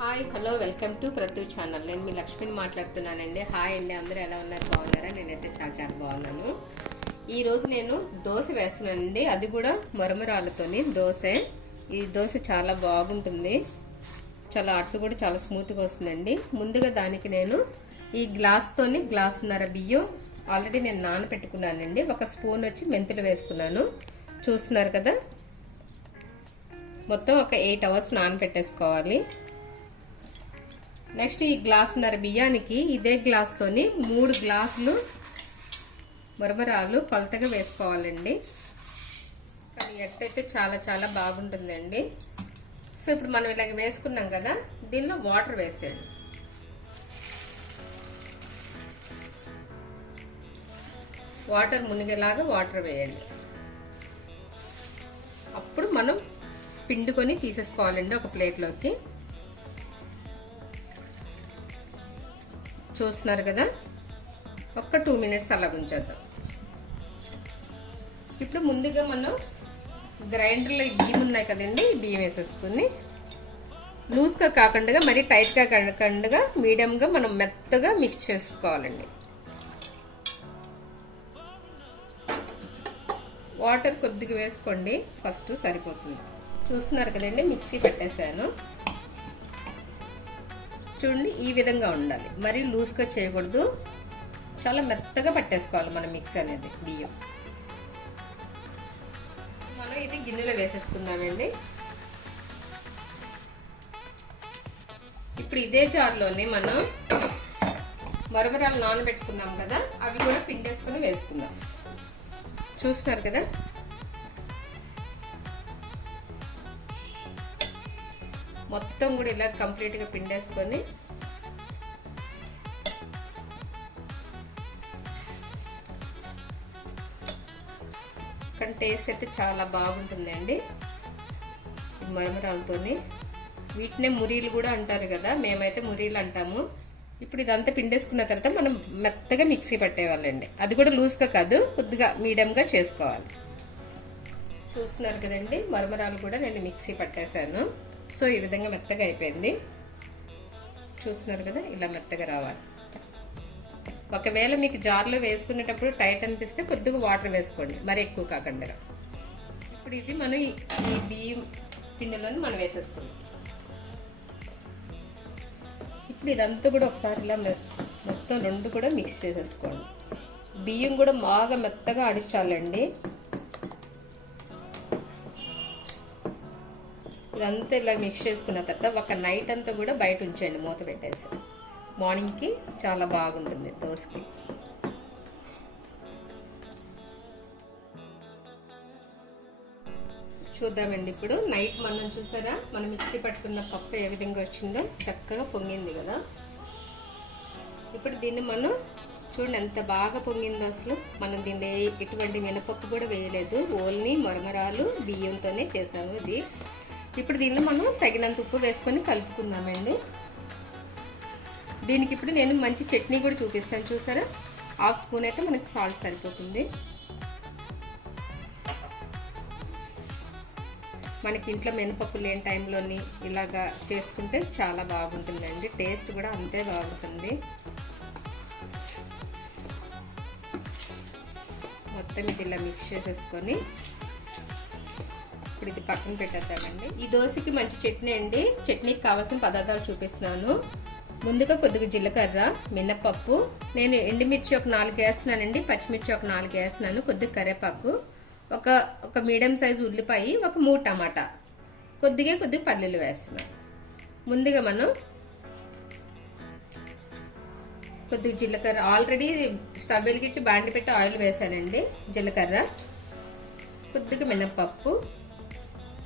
Hi hello welcome to Prathu channel. నేను మీ లక్ష్మిని మాట్లాడుతున్నానండి. హాయ్ అండి, అందరూ ఎలా ఉన్నారు? బాగున్నారా? నేనైతే చాలా చాలా బాగున్నాను. ఈరోజు నేను దోశ వేస్తున్నానండి, అది కూడా మరమరాలతోని దోశ. ఈ దోశ చాలా బాగుంటుంది, చాలా అట్లు కూడా చాలా స్మూత్గా వస్తుందండి. ముందుగా దానికి నేను ఈ గ్లాసున్నర బియ్యం ఆల్రెడీ నేను నానబెట్టుకున్నానండి. ఒక స్పూన్ వచ్చి మెంతులు వేసుకున్నాను, చూస్తున్నారు కదా. మొత్తం ఒక 8 అవర్స్ నానబెట్టేసుకోవాలి. నెక్స్ట్ ఈ గ్లాసున్నర బియ్యానికి ఇదే గ్లాస్తోని 3 గ్లాసులు మరమరాలు కొలతగా వేసుకోవాలండి. కానీ ఎట్టయితే చాలా చాలా బాగుంటుందండి. సో ఇప్పుడు మనం ఇలాగ వేసుకున్నాం కదా, దీనిలో వాటర్ వేసేయండి. వాటర్ మునిగేలాగా వాటర్ వేయండి. అప్పుడు మనం పిండుకొని తీసేసుకోవాలండి ఒక ప్లేట్లోకి. చూస్తున్నారు కదా, ఒక్క 2 మినిట్స్ అలా ఉంచేద్దాం. ఇప్పుడు ముందుగా మనం గ్రైండర్లో ఈ బియ్యం ఉన్నాయి కదండి, ఈ బియ్యం వేసేసుకుని లూజ్గా కాకుండా మరి టైట్గా కాకుండా మీడియంగా మనం మెత్తగా మిక్స్ చేసుకోవాలండి. వాటర్ కొద్దిగా వేసుకోండి, ఫస్ట్ సరిపోతుంది. చూస్తున్నారు కదండి, మిక్సీ పెట్టేశాను. చూడండి, ఈ విధంగా ఉండాలి, మరి లూజ్గా చేయకూడదు. చాలా మెత్తగా పట్టేసుకోవాలి మనం మిక్సీ అనేది బియ్యం. మనం ఇది గిన్నెలో వేసేసుకుందామండి. ఇప్పుడు ఇదే జార్లోనే మనం మరమరాలు నానబెట్టుకున్నాం కదా, అవి కూడా పిండేసుకుని వేసుకుందాం. చూస్తున్నారు కదా, మొత్తం కూడా ఇలా కంప్లీట్గా పిండేసుకొని కానీ టేస్ట్ అయితే చాలా బాగుంటుందండి మరమరాలతోని. వీటినే మురీలు కూడా అంటారు కదా, మేమైతే మురీలు అంటాము. ఇప్పుడు ఇదంతా పిండేసుకున్న తర్వాత మనం మెత్తగా మిక్సీ పట్టేవాళ్ళండి. అది కూడా లూజ్గా కాదు, కొద్దిగా మీడియంగా చేసుకోవాలి. చూస్తున్నారు కదండి, మరమరాలు కూడా నేను మిక్సీ పట్టేశాను. సో ఈ విధంగా మెత్తగా అయిపోయింది. చూస్తున్నారు కదా, ఇలా మెత్తగా రావాలి. ఒకవేళ మీకు జార్లో వేసుకునేటప్పుడు టైట్ అనిపిస్తే కొద్దిగా వాటర్ వేసుకోండి, మరి ఎక్కువ కాకుండా. ఇప్పుడు ఇది మనం ఈ బియ్యం పిండిలోని మనం వేసేసుకుందాం. ఇప్పుడు ఇదంతా కూడా ఒకసారి ఇలా మొత్తం రెండు కూడా మిక్స్ చేసేసుకోండి. బియ్యం కూడా బాగా మెత్తగా అడిచాలండి. ఇదంతా ఇలా మిక్స్ చేసుకున్న తర్వాత ఒక నైట్ అంతా కూడా బయట ఉంచండి, మూత పెట్టేసి. మార్నింగ్కి చాలా బాగుంటుంది దోశకి. చూద్దామండి. ఇప్పుడు నైట్ మనం చూసారా, మనం మిక్సీ పట్టుకున్న పప్పు ఏ విధంగా వచ్చిందో, చక్కగా పొంగింది కదా. ఇప్పుడు దీన్ని మనం చూడండి ఎంత బాగా పొంగిందో. అసలు మనం దీన్ని ఎటువంటి మినపప్పు కూడా వేయలేదు, ఓన్లీ మరమరాలు బియ్యంతోనే చేసాము ఇది. ఇప్పుడు దీనిలో మనం తగినంత ఉప్పు వేసుకొని కలుపుకుందామండి. దీనికి ఇప్పుడు నేను మంచి చట్నీ కూడా చూపిస్తాను. చూసారా, 1/2 స్పూన్ అయితే మనకి సాల్ట్ సరిపోతుంది. మనకి ఇంట్లో మినపప్పు లేని టైంలోని ఇలాగా చేసుకుంటే చాలా బాగుంటుందండి, టేస్ట్ కూడా అంతే బాగుంటుంది. మొత్తం ఇది ఇలా మిక్స్ చేసేసుకొని ఇప్పుడు ఇది పక్కన పెట్టేద్దామండి. ఈ దోశకి మంచి చట్నీ అండి. చట్నీకి కావాల్సిన పదార్థాలు చూపిస్తున్నాను. ముందుగా కొద్దిగా జీలకర్ర, మినపప్పు, నేను ఎండుమిర్చి ఒక 4 వేస్తున్నానండి, పచ్చిమిర్చి ఒక 4 వేస్తున్నాను, కొద్దిగా కరివేపాకు, ఒక మీడియం సైజు ఉల్లిపాయ, ఒక 3 టమాటా, కొద్దిగా పల్లీలు వేస్తున్నాను. ముందుగా మనం కొద్దిగా జీలకర్ర, ఆల్రెడీ స్టవ్ వెలిగించి బాండి పెట్టి ఆయిల్ వేసానండి. జీలకర్ర, కొద్దిగా మినపప్పు,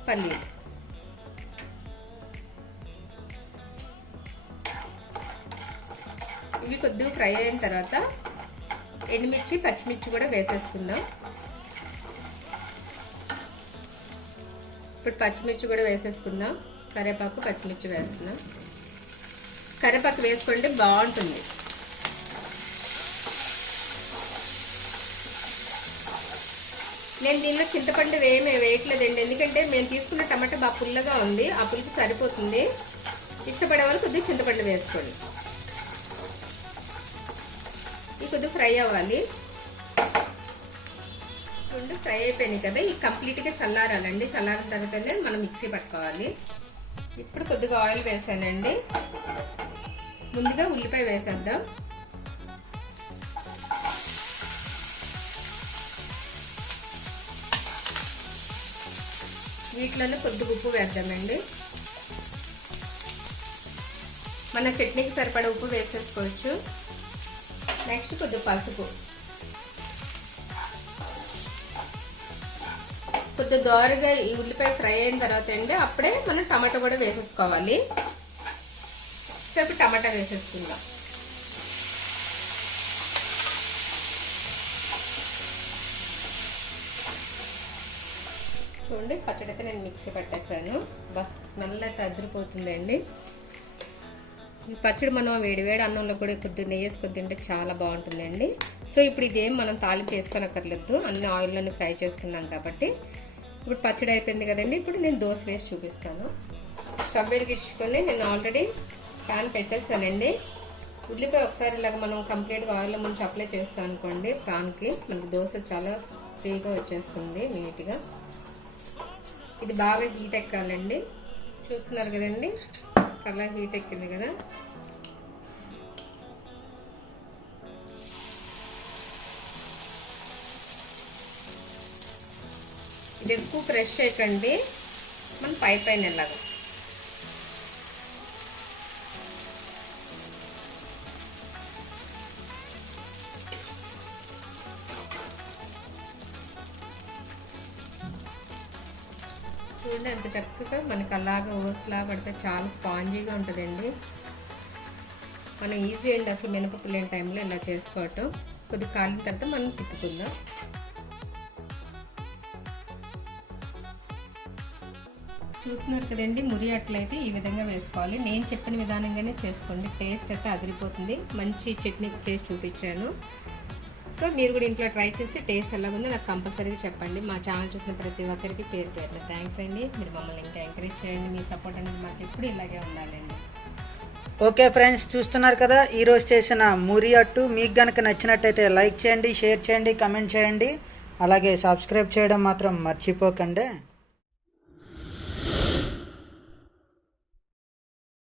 పల్లీలు, ఇవి కొద్దిగా ఫ్రై అయిన తర్వాత ఎండుమిర్చి, పచ్చిమిర్చి కూడా వేసేసుకుందాం. ఇప్పుడు పచ్చిమిర్చి కూడా వేసేసుకుందాం. కరివేపాకు, పచ్చిమిర్చి వేస్తున్నాం. కరివేపాకు వేసుకోండి, బాగుంటుంది. నేను దీనిలో చింతపండు వేయట్లేదండి, ఎందుకంటే మేము తీసుకున్న టమాటా బాగా పుల్లగా ఉంది, ఆ పులుపు సరిపోతుంది. ఇష్టపడే వాళ్ళు కొద్దిగా చింతపండు వేసుకోండి. ఇది కొద్దిగా ఫ్రై అవ్వాలి. రెండు ఫ్రై అయిపోయినాయి కదా, ఇది కంప్లీట్గా చల్లారాలండి. చల్లారిన తర్వాతనే మనం మిక్సీ పట్టుకోవాలి. ఇప్పుడు కొద్దిగా ఆయిల్ వేసానండి. ముందుగా ఉల్లిపాయ వేసేద్దాం. వీటిలోనే కొద్దిగా ఉప్పు వేద్దామండి. మన చట్నీకి సరిపడా ఉప్పు వేసేసుకోవచ్చు. నెక్స్ట్ కొద్దిగా పసుపు. కొద్దిగా దోరగా ఈ ఉల్లిపాయ ఫ్రై అయిన తర్వాత అండి అప్పుడే మనం టమాటా కూడా వేసేసుకోవాలి. ఇప్పుడు టమాటా వేసేసుకుందాం. చూడండి పచ్చడి అయితే నేను మిక్సీ పట్టేసాను. స్మెల్ అయితే అదిరిపోతుందండి. ఈ పచ్చడి మనం వేడివేడి అన్నంలో కూడా కొద్దిగా నెయ్యి వేసుకొని తింటే చాలా బాగుంటుందండి. సో ఇప్పుడు ఇదేం మనం తాలింపు వేసుకోనక్కర్లేదు, అన్ని ఆయిల్లోనే ఫ్రై చేసుకున్నాం కాబట్టి. ఇప్పుడు పచ్చడి అయిపోయింది కదండి. ఇప్పుడు నేను దోశ వేసి చూపిస్తాను. స్టవ్ వెలిగించుకొని నేను ఆల్రెడీ ప్యాన్ పెట్టేస్తానండి. ఉల్లిపాయ ఒకసారి ఇలాగ మనం కంప్లీట్గా ఆయిల్లో ముంచి అప్లై చేస్తాం అనుకోండి ప్యాన్కి, మనకి దోశ చాలా ఫ్రీగా వచ్చేస్తుంది నీట్గా. ఇది బాగా హీట్ ఎక్కాలండి. చూస్తున్నారు కదండి, కలర్ హీట్ ఎక్కింది కదా. ఇది ఎక్కువ ఫ్రెష్ చేయకండి, మనం పైన ఎలాగ. చూడండి ఎంత చక్కగా మనకు అలాగా ఓవర్స్లా పడితే చాలా స్పాంజీగా ఉంటుందండి. మనం ఈజీ అండి అసలు మినపప్పు లేని టైంలో ఇలా చేసుకోవటం. కొద్దిగా కాలిన తర్వాత మనం తిప్పుకుందాం. చూస్తున్నారు కదండి, మురి అట్లయితే ఈ విధంగా వేసుకోవాలి. నేను చెప్పిన విధానంగానే చేసుకోండి, టేస్ట్ అయితే అదిరిపోతుంది. మంచి చట్నీ చేసి చూపించాను. సో మీరు కూడా ఇంట్లో ట్రై చేసి టేస్ట్ ఎలాగుందో నాకు కంపల్సరీగా చెప్పండి. మా ఛానల్ చూసిన ప్రతి ఒక్కరికి పేరు పేరున థ్యాంక్స్ అండి. మీరు మమ్మల్ని ఇంకా ఎంకరేజ్ చేయండి. మీ సపోర్ట్ అనేది మాకు ఎప్పుడు ఇలాగే ఉండాలండి. ఓకే ఫ్రెండ్స్, చూస్తున్నారు కదా ఈరోజు చేసిన మురి అట్టు. మీకు కనుక నచ్చినట్టయితే లైక్ చేయండి, షేర్ చేయండి, కమెంట్ చేయండి. అలాగే సబ్స్క్రైబ్ చేయడం మాత్రం మర్చిపోకండి.